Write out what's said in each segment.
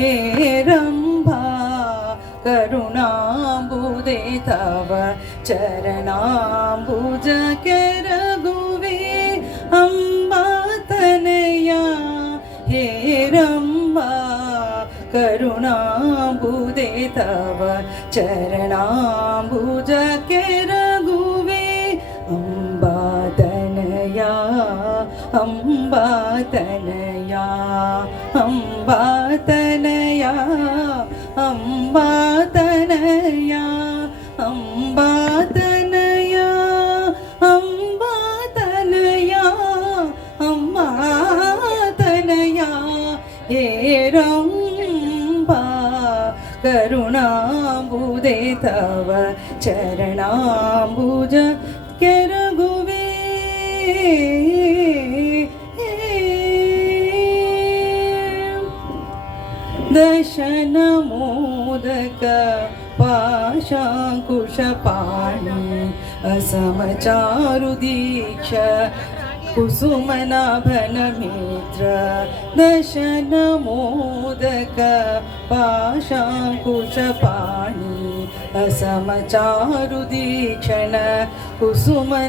हेरम्बा करुणाम्बुदे तव चरणाम्बुज केरगुवे अम्बा तनया हेरम्बा करुणाम्बुदे तव चरणाम्बुज केरगुवे अम्बा तनया अम्बा तनया अम्बा तनया अम्बा तनया अम्बा तनया अम्बा तनया अम्बा तनया हेरम्बा करुणाम्बुदे तव चरणाम्बुज केरगुवे दशनमोदक पाशाङ्कुशपाणि असमचारुदीक्ष कुसुमनाभनमित्र दशनमोदक पाशाङ्कुशपाणि असमचारुदीक्षण कुसुमनाभनमित्र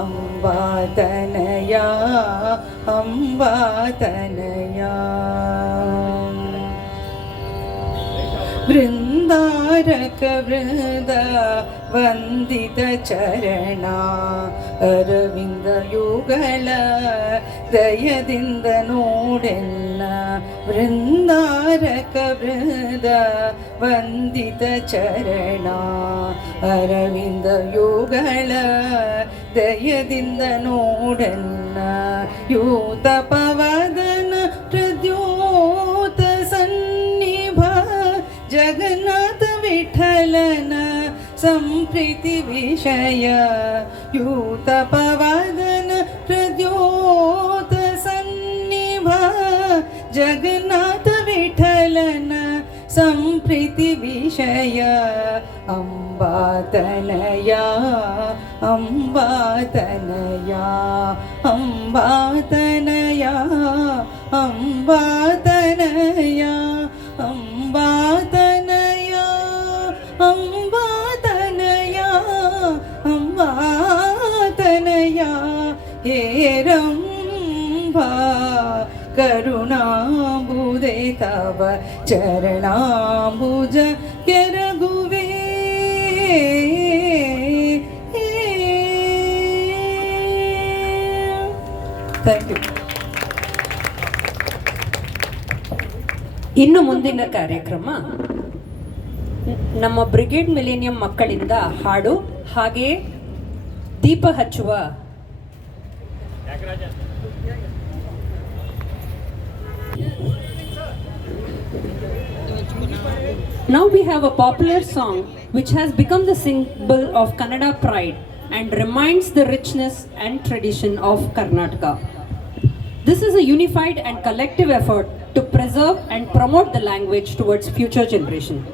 अम्बा तनया अम्बा तनया वृन्दारक वृन्द वन्दित चरणा अरविन्द युगल दयदिन्द नोडेन्न वृन्दारक वृन्द वन्दित चरणा अरविन्द युगल दयदिन्द नोडेन्न यूत पवदन प्रद्योत सन्निभ जगन्नाथ विठ्ठलन संप्रीति विषय यूत पवदन प्रद्योत सन्निभ जगन्नाथ विठ्ठलन संप्रीति विषय अम्बा तनया अम्बा तनया अम्बा तनया अम्बा तनया अम्बा तनया अम्बा तनया अम्बा तनया हेरम्बा करुणाम्बुदे तव चरणाम्बुज केरगुवे ಥ್ಯಾಂಕ್ ಯು. ಇನ್ನು ಮುಂದಿನ ಕಾರ್ಯಕ್ರಮ ನಮ್ಮ ಬ್ರಿಗೇಡ್ ಮಿಲೇನಿಯಂ ಮಕ್ಕಳಿಂದ ಹಾಡು ಹಾಗೆ ದೀಪ ಹಚ್ಚುವ Now we have a popular song which has become the symbol of Kannada pride and reminds the richness and tradition of Karnataka. This is a unified and collective effort to preserve and promote the language towards future generation.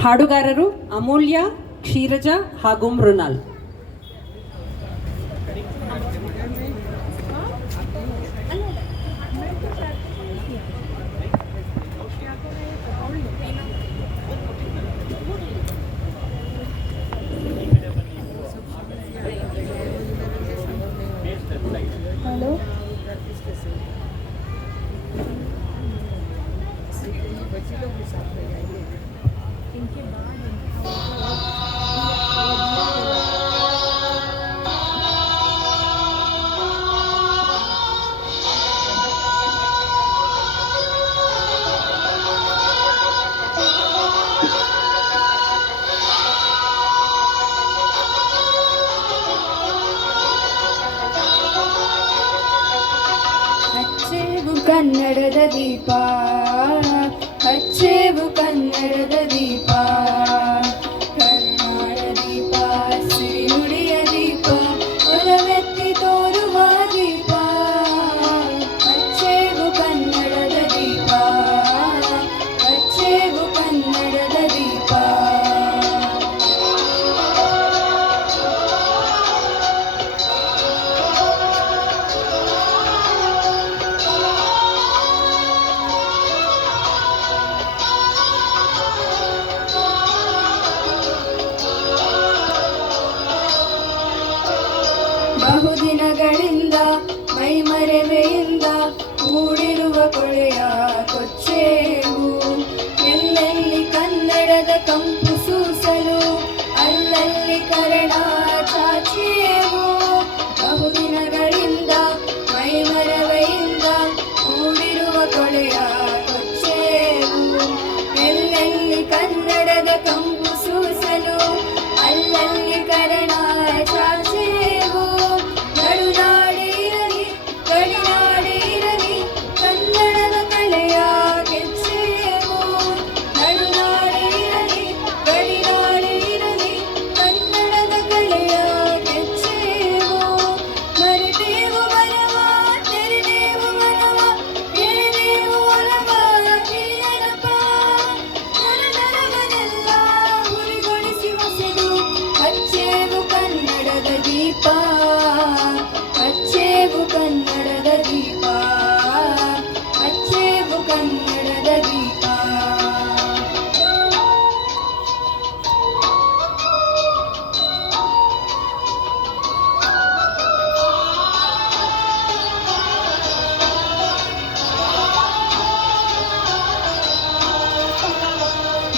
ಹಾಡುಗಾರರು ಅಮೂಲ್ಯ, ಕ್ಷೀರಜ ಹಾಗೂ ಮೃಣಾಲ್. ಕನ್ನಡದ ದೀಪ ಹಚ್ಚೇವು ಕನ್ನಡದ ದೀಪ ಕನ್ನಡ ದೀಪ ಸಿರಿನುಡಿಯ ದೀಪ ಒಲವೆತ್ತಿ ತೋರುವ ದೀಪ ಹಚ್ಚೇವು ಕನ್ನಡದ ದೀಪ ಹಚ್ಚೇವು ಕನ್ನಡದ ದೀಪ ಕೊಳೆಯ ಕೊಚ್ಚೇವು ಎಲ್ಲೆಲ್ಲಿ ಕನ್ನಡದ ಕಂಪು ಸೂಸಲು ಅಲ್ಲಲ್ಲಿ ಕರಣ ಚಾಚೇವು ಬಹುದಿನಗಳಿಂದ ಮೈಮರವೆಯಿಂದ ಕೂಡಿರುವ ಕೊಳೆಯ ಕೊಚ್ಚೇವು ಎಲ್ಲೆಲ್ಲಿ ಕನ್ನಡದ ಕಂಪು ಸೂಸಲು ಅಲ್ಲಲ್ಲಿ ಕರಣ ಚಾಚೇವು ನಡುನಾಡಿರಲಿ ಗಡಿನಾಡಿರಲಿ ಕನ್ನಡದ ಕಲೆಯ ಕೆಚ್ಚೇವು ನಡುನಾಡಿರಲಿ ಗಡಿನಾಡಿರಲಿ ಕನ್ನಡದ ಕಲೆಯ ಕೆಚ್ಚೇವು ಮರೆತೇವು ಮನವ ತೆರೆದೇವು ಮನವ ಎಳೆದೇವು ಒಲವ ಹಿರಿಯರಪ್ಪ ನರನರವನೆಲ್ಲ ಹುರಿಗೊಳಿಸಿ ಹೊಸೆದು ಹಚ್ಚೇವು ಕನ್ನಡದ ದೀಪ ಹಚ್ಚೇವು ಕನ್ನಡದ ದೀಪ ಹಚ್ಚೇವು ಕನ್ನಡದ ದೀಪ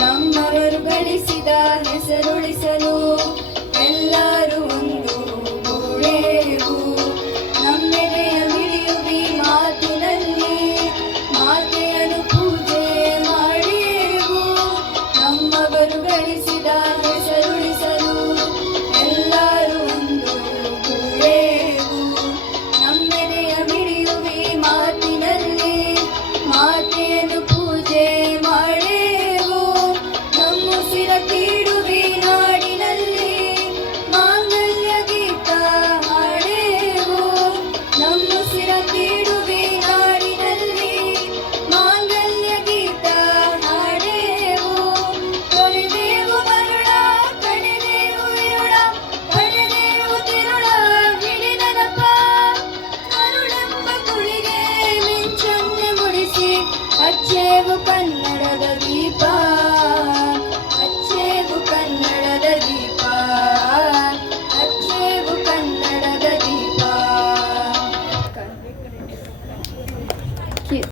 ನಮ್ಮವರು ಗಳಿಸಿದ ಹೆಸರುಳಿಸಲು